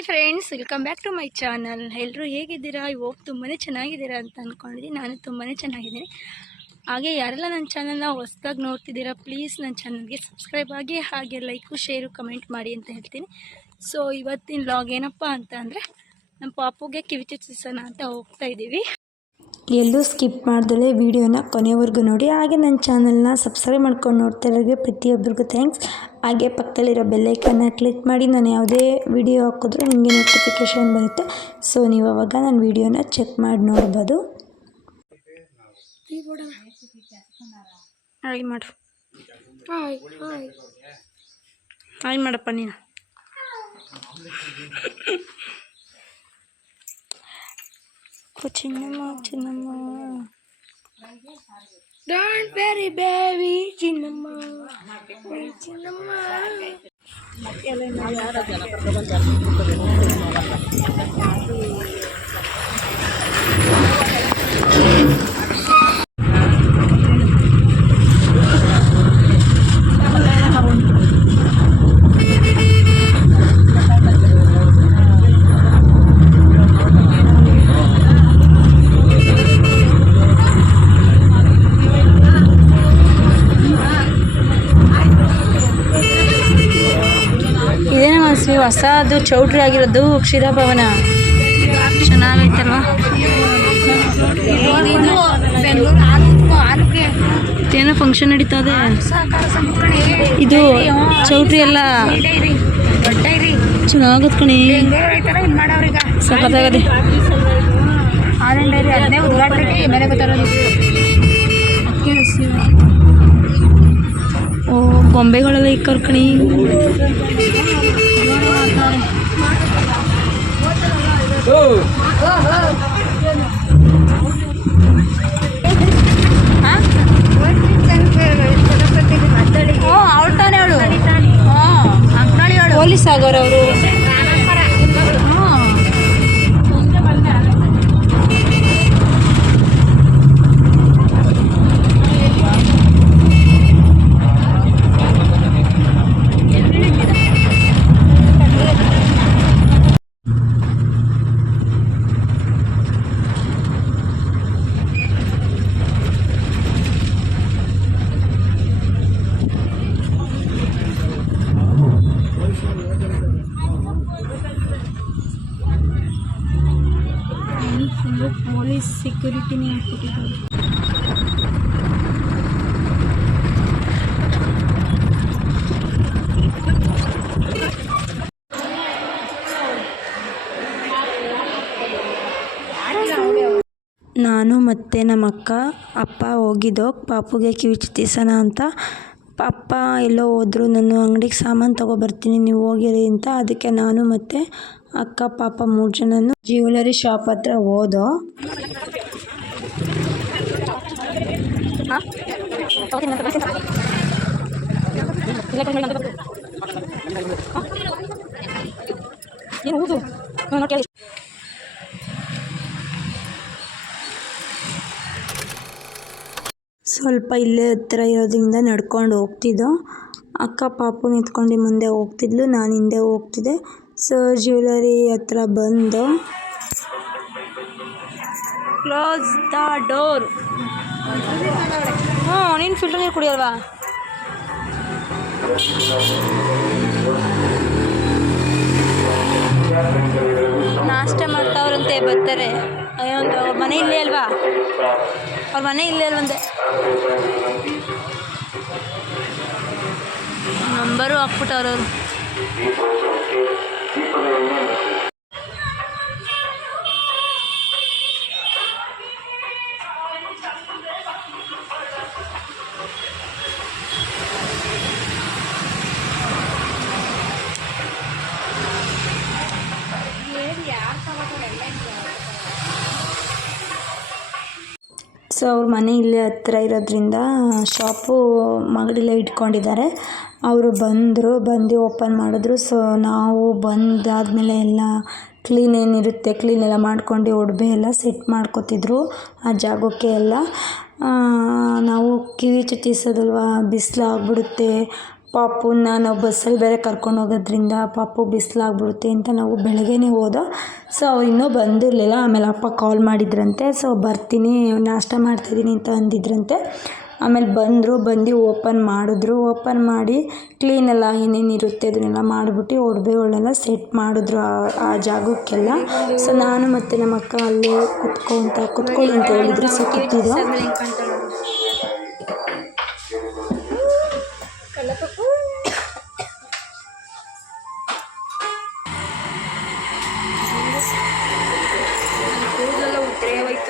Hi friends welcome back to my channel ಎಲ್ಲರೂ ಹೇಗಿದ್ದೀರಾ? ಇವಾಗ ತುಂಬಾ ಚೆನ್ನಾಗಿದ್ದೀರಾ ಅಂತ ಅಂದ್ಕೊಂಡಿದ್ದೀನಿ ನಾನು ತುಂಬಾ ಚೆನ್ನಾಗಿದ್ದೀನಿ. ಹಾಗೆ ಯಾರೆಲ್ಲ ನನ್ನ ಚಾನಲ್ನ ಹೊಸ್ದಾಗಿ ನೋಡ್ತಿದ್ದೀರಾ ಪ್ಲೀಸ್ ನನ್ನ ಚಾನಲ್ಗೆ ಸಬ್ಸ್ಕ್ರೈಬ್ ಆಗಿ, ಹಾಗೆ ಲೈಕು ಶೇರು ಕಮೆಂಟ್ ಮಾಡಿ ಅಂತ ಹೇಳ್ತೀನಿ. ಸೊ ಇವತ್ತಿನ ಲಾಗ್ ಏನಪ್ಪ ಅಂತ ಅಂದರೆ ನಮ್ಮ ಪಾಪುಗೆ ಕಿವಿ ಚುಚ್ಚಿಸೋಣ ಅಂತ ಹೋಗ್ತಾ ಇದ್ದೀವಿ. ಎಲ್ಲೂ ಸ್ಕಿಪ್ ಮಾಡ್ದಲೇ ವಿಡಿಯೋನ ಕೊನೆವರೆಗೂ ನೋಡಿ. ಹಾಗೆ ನನ್ನ ಚಾನಲ್ನ ಸಬ್ಸ್ಕ್ರೈಬ್ ಮಾಡ್ಕೊಂಡು ನೋಡ್ತಾ ಇರೋರಿಗೆ ಪ್ರತಿಯೊಬ್ಬರಿಗೂ ಥ್ಯಾಂಕ್ಸ್ ಹಾಗೆ ಪಕ್ಕದಲ್ಲಿರೋ ಬೆಲ್ಲೈಕನ್ನ ಕ್ಲಿಕ್ ಮಾಡಿ ನಾನು ಯಾವುದೇ ವಿಡಿಯೋ ಹಾಕಿದ್ರೂ ನಿಮಗೆ ನೋಟಿಫಿಕೇಷನ್ ಬರುತ್ತೆ. ಸೊ ನೀವು ಅವಾಗ ನನ್ನ ವೀಡಿಯೋನ ಚೆಕ್ ಮಾಡಿ ನೋಡ್ಬೋದು. ಹಾಯ್ ಮಾಡು ಹಾಯ್ ಹಾಯ್ ಹಾಯ್ ಮಾಡಪ್ಪ ನೀನು చిన్నమ్మ చిన్నమ్మ డోంట్ వెరీ బేబీ చిన్నమ్మ. చిన్నమ్మ. జనప్రభ ಹೊಸದು, ಚೌಟ್ರಿ ಆಗಿರೋದು ಕ್ಷೀರಭವನ. ಚೆನ್ನಾಗೈತಲ್ವಾ? ಫಂಕ್ಷನ್ ನಡೀತಾ ಇದೆ. ಇದು ಚೌಟ್ರಿ ಎಲ್ಲ ಚೆನ್ನಾಗತ್ ಕಣಿ. ಸಖತ್ತಾಗದೆ. ಓ, ಗೊಂಬೆಗಳೆಲ್ಲ ಇಕ್ಕರ್ ಕಣಿ. ಅವಳು ತಾನೇ ಅವಳು? ಪೊಲೀಸ್ ಆಗೋರವರು ಸೆಕ್ಯೂರಿಟಿನೇ ಹಾಕ್ಬಿಟ್ಟಿದ್ದಾರೆ. ನಾನು ಮತ್ತು ನಮ್ಮ ಅಕ್ಕ, ಅಪ್ಪ ಹೋಗಿದ್ದೋ, ಪಾಪುಗೆ ಕಿವಿ ಚಿತ್ತಿಸೋಣ ಅಂತ. ಅಪ್ಪ ಎಲ್ಲೋ ಹೋದ್ರು, ನಾನು ಅಂಗಡಿಗೆ ಸಾಮಾನು ತೊಗೊಬರ್ತೀನಿ ನೀವು ಹೋಗಿರಿ ಅಂತ. ಅದಕ್ಕೆ ನಾನು ಮತ್ತು ಅಕ್ಕ, ಪಾಪ ಮೂರು ಜನನು ಜ್ಯುವೆಲರಿ ಶಾಪ್ ಹತ್ರ ಹೋದೋ. ಸ್ವಲ್ಪ ಇಲ್ಲೇ ಹತ್ತಿರ ಇರೋದ್ರಿಂದ ನಡ್ಕೊಂಡು ಹೋಗ್ತಿದ್ದೋ. ಅಕ್ಕ, ಪಾಪು ನಿಂತ್ಕೊಂಡು ಮುಂದೆ ಹೋಗ್ತಿದ್ಲು, ನಾನು ಹಿಂದೆ ಹೋಗ್ತಿದ್ದೆ. ಸೊ ಜ್ಯುವೆಲರಿ ಹತ್ರ ಬಂದು. ಕ್ಲೋಸ್ ದ ಡೋರ್ ಹ್ಞೂ ನೀನು ಫಿಲ್ಟರ್ ನೀರು ಕುಡಿಯಲ್ವಾ? ನಾಷ್ಟ ಮಾಡ್ತಾವ್ರಂತೆ ಬರ್ತಾರೆ. ಅಯ್ಯೋ, ಒಂದು ಅವ್ರ ಮನೆ ಇಲ್ಲೇ ಅಲ್ವಾ? ಅವ್ರ ಮನೆ ಇಲ್ಲೇ ಅಲ್ವಂದೆ ನಂಬರು ಹಾಕ್ಬಿಟ್ಟವ್ರು ಅವರು ಸೊ ಅವ್ರ ಮನೆ ಇಲ್ಲೇ ಹತ್ತಿರ ಇರೋದ್ರಿಂದ ಶಾಪು ಮಗಳಿಲ್ಲೇ ಇಟ್ಕೊಂಡಿದ್ದಾರೆ. ಅವರು ಬಂದರು, ಬಂದು ಓಪನ್ ಮಾಡಿದ್ರು. ಸೊ ನಾವು ಬಂದಾದಮೇಲೆ ಎಲ್ಲ ಕ್ಲೀನ್ ಏನಿರುತ್ತೆ, ಕ್ಲೀನ್ ಎಲ್ಲ ಮಾಡ್ಕೊಂಡು ಒಡವೆ ಎಲ್ಲ ಸೆಟ್ ಮಾಡ್ಕೊತಿದ್ರು ಆ ಜಾಗಕ್ಕೆ ಎಲ್ಲ. ನಾವು ಕಿವಿ ಚುಚ್ಚಿಸೋದಲ್ವ ಬಿಸಿಲು ಪಾಪುನ ನಾವು ಬಸ್ಸಲ್ಲಿ ಬೇರೆ ಕರ್ಕೊಂಡು ಹೋಗೋದ್ರಿಂದ ಪಾಪು ಬಿಸಿಲಾಗ್ಬಿಡುತ್ತೆ ಅಂತ ನಾವು ಬೆಳಗ್ಗೆನೇ ಹೋದೋ. ಸೊ ಅವ್ರು ಇನ್ನೂ ಬಂದಿರಲಿಲ್ಲ. ಆಮೇಲೆ ಅಪ್ಪ ಕಾಲ್ ಮಾಡಿದ್ರಂತೆ. ಸೊ ಬರ್ತೀನಿ, ನಾಷ್ಟ ಮಾಡ್ತಿದ್ದೀನಿ ಅಂತ ಅಂದಿದ್ರಂತೆ. ಆಮೇಲೆ ಬಂದರು, ಬಂದು ಓಪನ್ ಮಾಡಿದ್ರು. ಓಪನ್ ಮಾಡಿ ಕ್ಲೀನೆಲ್ಲ ಏನೇನು ಇರುತ್ತೆ ಅದನ್ನೆಲ್ಲ ಮಾಡಿಬಿಟ್ಟು ಒಡವೆಗಳೆಲ್ಲ ಸೆಟ್ ಮಾಡಿದ್ರು ಆ- ಆ ಜಾಗಕ್ಕೆಲ್ಲ. ಸೊ ನಾನು ಮತ್ತು ನಮ್ಮ ಅಕ್ಕ ಅಲ್ಲೇ ಕುತ್ಕೊಂತ, ಕುತ್ಕೊಳ್ಳಿ ಅಂತ ಹೇಳಿದ್ರು. ಸೊ ಕೂತಿದ್ದು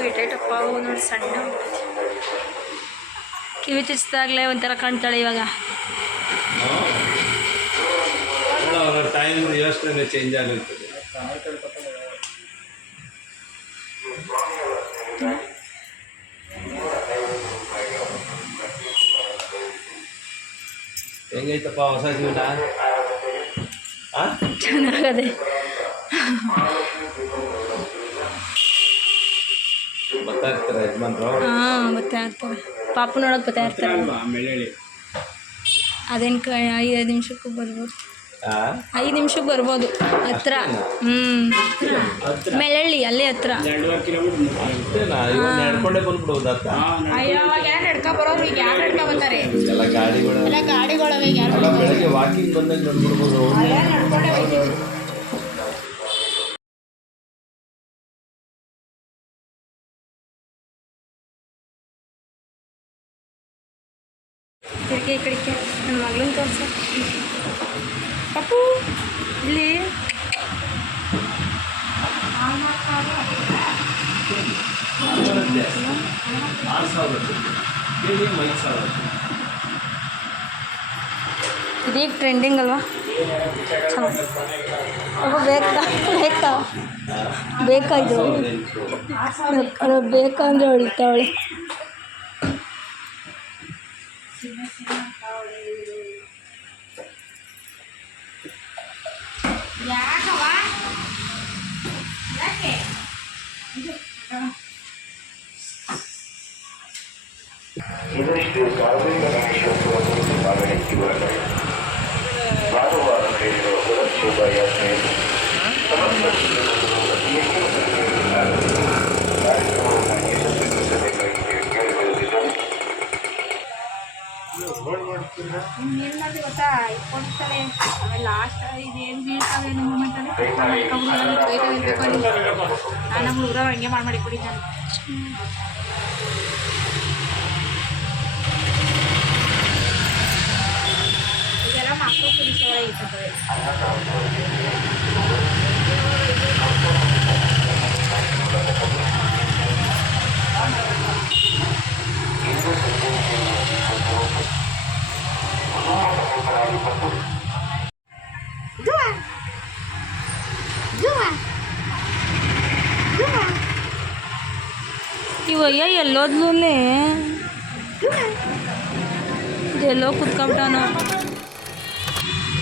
ಉದ್ರೇ ಇಟ್ಟಪ್ಪ ಅವು ನೋಡಿ ಸಣ್ಣ. ಕಿವಿ ಚುಚ್ಚಿದಾಗಲೇ ಒಂಥರ ಕಾಣ್ತಾಳೆ ಇವಾಗ. ಅವರ ಟೈಮ್ ಯೋಚನೆ ಚೇಂಜ್ ಆಗುತ್ತೆ. ಹೆಂಗೈತಪ್ಪ ಹೊಸ ಜೀವನ? ಚೆನ್ನಾಗದೆ. ಹಾಂ ಪಾಪು ನೋಡೋಕೆ ಇರ್ತಾರೆ ಅದೇನು ಕ ಐದು ನಿಮಿಷಕ್ಕೂ ಬರ್ಬೋದು? ಐದು ನಿಮಿಷಕ್ಕೆ ಬರ್ಬೋದು. ಹತ್ರ. ಹ್ಞೂ ಮೆಳಳ್ಳಿ ಅಲ್ಲೇ ಹತ್ರ. ಅಯ್ಯೋ ಅವಾಗ ಯಾರು ನಡ್ಕೊ ಬರೋರು ಈಗ ಯಾರು ನಡ್ಕೊ ಬರ್ತಾರೆ ಎಲ್ಲ ಗಾಡಿಗಳು ಯಾರು ವಾಕಿಂಗ್ ಬಂದಾಗ ನಡ್ಕೊಂಡೇ ಹೋಗ್ತಿದ್ರು ಕಿಟಕಿ ಕಡಿಕೆ ನನ್ನ ಮಗಳನ್ನ ತೋರಿಸ ಪಪ್ಪು ಇಲ್ಲಿ ಆರು ಸಾವಿರ ಮೀಡಿಯಮ್ ಐದು ಸಾವಿರ ಇದೀಗ ಟ್ರೆಂಡಿಂಗ್ ಅಲ್ವಾ ಚೆನ್ನಾಗಿ ಅಪ್ಪ ಬೇಕಾ ಬೇಕಾ ಬೇಕಾ ಇದು ಅದು ಬೇಕಾ ಅಂದರೆ ಹೊಡಿತಾವಳೆ ಇನ್ನಷ್ಟು ಭಾನುವಾರ ನಡೆಯುವ ಶೋಭಾಯಾತ್ರೆಯಲ್ಲಿ ಸಮಸ್ತ ಕಾರ್ಯಕ್ರಮವನ್ನು ಕೇಳಿಕೊಳ್ಳುತ್ತಿದ್ದಾರೆ ಮಾಡ್ತೀವಿ ಗೊತ್ತಾ ಇಟ್ಕೊಂಡಿರ್ತಾರೆ ಆಮೇಲೆ ಲಾಸ್ಟ್ ಇದೇನು ಬೀಳ್ತಾವೆ ನಮ್ಮ ಮೂಮೆಂಟಲ್ಲಿ ನಾನು ನಮ್ಮ ಹುಡುಗ ಹಂಗೆ ಮಾಡಿ ಮಾಡಿ নাট্য পরিষেবায় এসে পড়েছে कि भैया खुद का उठाना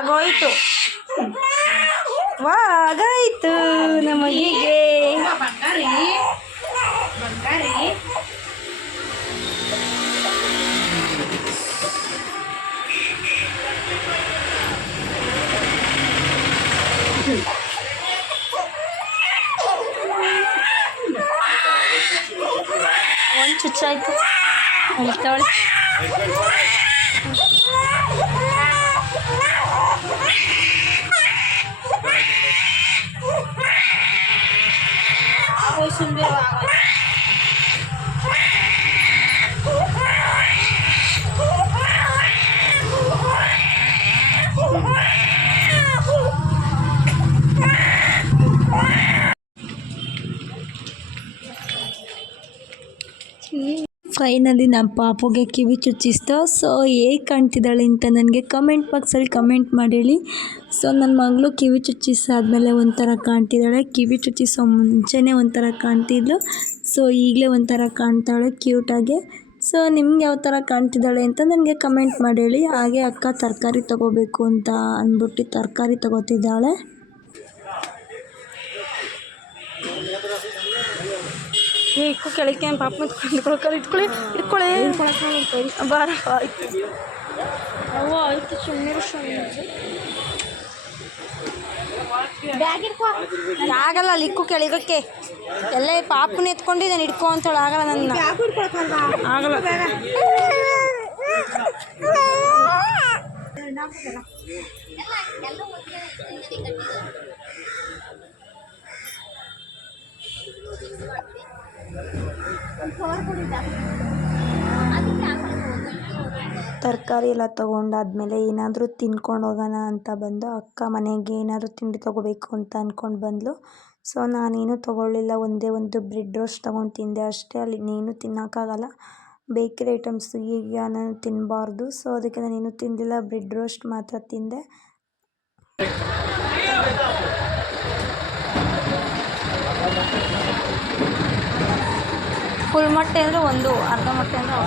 ಆಗೋಯ್ತು ವಾ ಆಗಾಯ್ತು ನಮ್ಮ ಹೀಗೆ ಬಂಗಾರಿ ಬಂಗಾರಿ ಒಂದು ಚುಚ್ಚಾಯ್ತು ಅಳ್ತಾವಳೆ Ah! Finally ನಮ್ಮ ಪಾಪುಗೆ ಕಿವಿ ಚುಚ್ಚಿಸ್ತು, ಸೊ ಹೇಗೆ ಕಾಣ್ತಿದ್ದಾಳೆ ಅಂತ ನನಗೆ ಕಮೆಂಟ್ ಬಾಕ್ಸಲ್ಲಿ ಕಮೆಂಟ್ ಮಾಡಿ ಹೇಳಿ ಸೊ, ನನ್ನ ಮಗಳು ಕಿವಿ ಚುಚ್ಚಿಸಾದ್ಮೇಲೆ ಒಂಥರ ಕಾಣ್ತಿದ್ದಾಳೆ. ಕಿವಿ ಚುಚ್ಚಿಸೋ ಮುಂಚೆನೇ ಒಂಥರ ಕಾಣ್ತಿದ್ಲು. ಸೊ, ಈಗಲೇ ಒಂಥರ ಕಾಣ್ತಾಳೆ ಕ್ಯೂಟಾಗೆ ಸೊ, ನಿಮ್ಗೆ ಯಾವ ಥರ ಕಾಣ್ತಿದ್ದಾಳೆ ಅಂತ ನನಗೆ ಕಮೆಂಟ್ ಮಾಡಿ ಹೇಳಿ ಹಾಗೆ ಅಕ್ಕ ತರಕಾರಿ ತೊಗೋಬೇಕು ಅಂತ ಅಂದ್ಬಿಟ್ಟು ತರಕಾರಿ ತೊಗೋತಿದ್ದಾಳೆ. ಏ ಇಕ್ಕು ಕೆಳಕ್ಕೆ ಪಾಪ ಇಟ್ಕೊಳಕ್ಕೆ ಇಟ್ಕೊಳ್ಳಿ ಇಟ್ಕೊಳ್ಳಿ ಬಾರ. ಆಯ್ತು ಅವ್ವ ಆಯ್ತು ಸುಮ್ಮನೆ ಆಗಲ್ಲ ಅಲ್ಲಿ ಇಕ್ಕು ಕೆಳಗಕ್ಕೆ. ಎಲ್ಲ ಪಾಪನ ಎತ್ಕೊಂಡಿದ್ದಾನೆ ಇಟ್ಕೊ ಅಂತೇಳಿ ಆಗಲ್ಲ ನನ್ನ. ಆಗಲ್ಲ. ತರಕಾರಿ ಎಲ್ಲ ತೊಗೊಂಡಾದ್ಮೇಲೆ ಏನಾದರೂ ತಿನ್ಕೊಂಡು ಹೋಗೋಣ ಅಂತ ಬಂದು ಅಕ್ಕ ಮನೆಗೆ ಏನಾದರೂ ತಿಂಡಿ ತೊಗೋಬೇಕು ಅಂತ ಅಂದ್ಕೊಂಡು ಬಂದಳು ಸೊ ನಾನೇನು ತೊಗೊಳ್ಳಿಲ್ಲ. ಒಂದೇ ಒಂದು ಬ್ರೆಡ್ ರೋಸ್ಟ್ ತೊಗೊಂಡು ತಿಂದೆ ಅಷ್ಟೇ. ಅಲ್ಲಿ ಇನ್ನೇನು ತಿನ್ನೋಕ್ಕಾಗಲ್ಲ. ಬೇಕರಿ ಐಟಮ್ಸ್ ಈಗ ನಾನು ತಿನ್ನಬಾರ್ದು ಸೊ ಅದಕ್ಕೆ ನಾನೇನು ತಿಂದಿಲ್ಲ. ಬ್ರೆಡ್ ರೋಸ್ಟ್ ಮಾತ್ರ ತಿಂದೆ. ಫುಲ್ ಮೊಟ್ಟೆ ಅಂದರೆ ಒಂದು ಅರ್ಧ ಮೊಟ್ಟೆ ಅಂದರೆ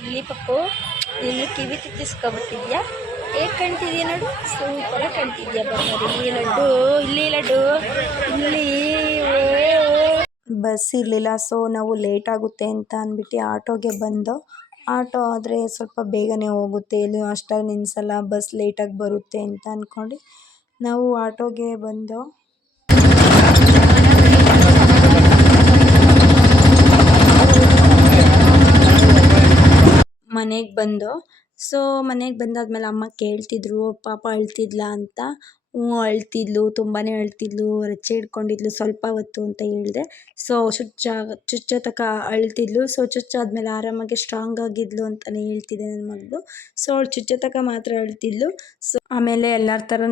ಇಲ್ಲಿ ಪಪ್ಪು ಇಲ್ಲಿ ಕಿವಿ ತಿಸ್ಕೊಬಿಟ್ಟಿದ್ಯಾ ಹೇಗೆ ಕಾಣ್ತಿದ್ಯಾ ನೋಡು ಸೂಪರಾಗಿ ಕಾಣ್ತಿದ್ಯಾ ಬರ್ತಾರೆ ಲಡ್ಡು ಇಲ್ಲಿ ಲಡ್ಡು ಇಲ್ಲಿ ಓ, ಓ. ಬಸ್ ಇರಲಿಲ್ಲ ಸೊ, ನಾವು ಲೇಟ್ ಆಗುತ್ತೆ ಅಂತ ಅಂದ್ಬಿಟ್ಟು ಆಟೋಗೆ ಬಂದೋ, ಆಟೋ ಆದರೆ ಸ್ವಲ್ಪ ಬೇಗನೆ ಹೋಗುತ್ತೆ. ಎಲ್ಲೂ ಅಷ್ಟಾಗಿ ನಿಲ್ಲಿಸಲ್ಲ ಬಸ್ ಲೇಟಾಗಿ ಬರುತ್ತೆ ಅಂತ ಅಂದ್ಕೊಂಡು ನಾವು ಆಟೋಗೆ ಬಂದು ಮನೆಗೆ ಬಂದೋ, ಸೊ ಮನೆಗೆ ಬಂದಾದ್ಮೇಲೆ ಅಮ್ಮ ಕೇಳ್ತಿದ್ರು, ಪಾಪ ಅಳ್ತಿದ್ಲಾ ಅಂತ. ಅಳ್ತಿದ್ಲು ತುಂಬಾ ಅಳ್ತಿದ್ಲು ರಚ್ಚೆ ಹಿಡ್ಕೊಂಡಿದ್ಲು ಸ್ವಲ್ಪ ಹೊತ್ತು ಅಂತ ಹೇಳಿದೆ. ಸೊ ಚುಚ್ಚ ಚುಚ್ಚೋ ತಕ ಅಳ್ತಿದ್ಲು. ಸೊ ಚುಚ್ಚಾದ್ಮೇಲೆ ಆರಾಮಾಗಿ ಸ್ಟ್ರಾಂಗ್ ಆಗಿದ್ಲು ಅಂತಲೇ ಹೇಳ್ತಿದ್ದೆ ನನ್ನ ಮಗಳು. ಸೊ ಅವಳು ಚುಚ್ಚೋ ತಕ ಮಾತ್ರ ಅಳ್ತಿದ್ಲು. ಸೊ ಆಮೇಲೆ ಎಲ್ಲರ ಥರ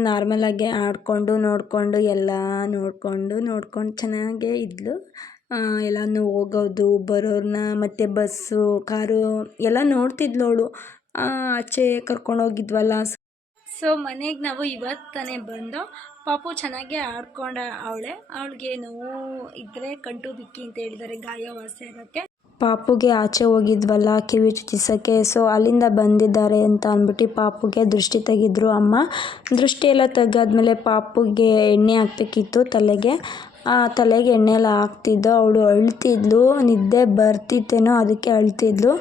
ಆಗಿ ಆಡಿಕೊಂಡು, ನೋಡಿಕೊಂಡು, ಎಲ್ಲ ನೋಡಿಕೊಂಡು, ನೋಡ್ಕೊಂಡು ಚೆನ್ನಾಗೇ ಇದ್ಲು. ಎಲ್ಲನೂ ಹೋಗೋದು ಬರೋರನ್ನ ಮತ್ತು ಬಸ್ಸು, ಕಾರು ಎಲ್ಲ ನೋಡ್ತಿದ್ಲು ಅವಳು. ಆಚೆ ಕರ್ಕೊಂಡು ಹೋಗಿದ್ವಲ್ಲ ಸೊ ಮನೆಗೆ ನಾವು ಇವತ್ತಾನೆ ತಾನೇ ಬಂದು ಪಾಪು ಚೆನ್ನಾಗೇ ಆಡ್ಕೊಂಡ ಅವಳೆ. ಅವಳಿಗೆ ನೋವು ಇದ್ದರೆ ಕಂಟು ಬಿಕ್ಕಿ ಅಂತ ಹೇಳಿದ್ದಾರೆ ಗಾಯ ವಾಸಿ ಆಗೋಕ್ಕೆ. ಪಾಪುಗೆ ಆಚೆ ಹೋಗಿದ್ವಲ್ಲ, ಕಿವಿ ಚುಚ್ಚಿಸೋಕ್ಕೆ. ಸೊ ಅಲ್ಲಿಂದ ಬಂದಿದ್ದಾರೆ ಅಂತ ಅಂದ್ಬಿಟ್ಟು ಪಾಪುಗೆ ದೃಷ್ಟಿ ತೆಗೆದ್ರು ಅಮ್ಮ. ದೃಷ್ಟಿ ಎಲ್ಲ ತೆಗೆದಾದ್ಮೇಲೆ ಪಾಪುಗೆ ಎಣ್ಣೆ ಹಾಕ್ಬೇಕಿತ್ತು ತಲೆಗೆ. ಆ ತಲೆಗೆ ಎಣ್ಣೆ ಎಲ್ಲ ಹಾಕ್ತಿದ್ದು, ಅವಳು ಅಳ್ತಿದ್ಲು, ನಿದ್ದೆ ಬರ್ತಿತ್ತೇನೋ ಅದಕ್ಕೆ ಅಳ್ತಿದ್ಲು.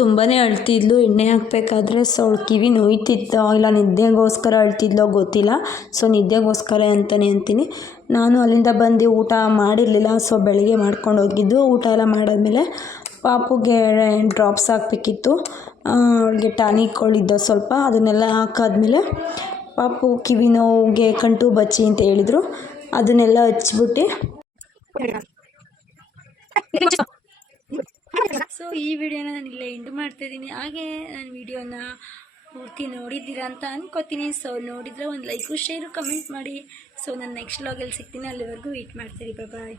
ತುಂಬಾ ಅಳ್ತಿದ್ಲು, ಎಣ್ಣೆ ಹಾಕಬೇಕಾದ್ರೆ ಸೊ ಅವಳು ಕಿವಿ ನೋಯ್ತಿತ್ತು. ಇಲ್ಲ, ನಿದ್ದೆಗೋಸ್ಕರ ಅಳ್ತಿದ್ಲೋ ಗೊತ್ತಿಲ್ಲ. ಸೊ ನಿದ್ದೆಗೋಸ್ಕರ ಅಂತಲೇ ಅಂತೀನಿ. ನಾನು ಅಲ್ಲಿಂದ ಬಂದು ಊಟ ಮಾಡಿರಲಿಲ್ಲ, ಸೊ ಬೆಳಗ್ಗೆ ಮಾಡ್ಕೊಂಡು ಹೋಗಿದ್ದು. ಊಟ ಎಲ್ಲ ಮಾಡಾದ್ಮೇಲೆ ಪಾಪುಗೆ ಡ್ರಾಪ್ಸ್ ಹಾಕಬೇಕಿತ್ತು. ಅವಳಿಗೆ ಟಾನಿಕ್ ಗಳಿದ್ದೋ ಸ್ವಲ್ಪ. ಅದನ್ನೆಲ್ಲ ಹಾಕಾದ್ಮೇಲೆ ಪಾಪು ಕಿವಿ ನೋವಿಗೆ ಕಂಟು ಬಚ್ಚಿ ಅಂತ ಹೇಳಿದರು. ಅದನ್ನೆಲ್ಲ ಹಚ್ಬಿಟ್ಟು ಸೊ ಈ ವಿಡಿಯೋನ ನಾನು ಇಲ್ಲೇ ಇಂಡ್ ಮಾಡ್ತಾ ಇದ್ದೀನಿ ಹಾಗೆ ನನ್ನ ವಿಡಿಯೋನ ಪೂರ್ತಿ ನೋಡಿದ್ದೀರಾ ಅಂತ ಅನ್ಕೋತೀನಿ. ಸೊ ನೋಡಿದ್ರೆ ಒಂದು ಲೈಕು ಶೇರು ಕಮೆಂಟ್ ಮಾಡಿ. ಸೊ ನಾನು ನೆಕ್ಸ್ಟ್ ಲಾಗಲ್ಲಿ ಸಿಗ್ತೀನಿ. ಅಲ್ಲಿವರೆಗೂ ವೀಟ್ ಮಾಡ್ತೀರಿ. ಬಾಯ್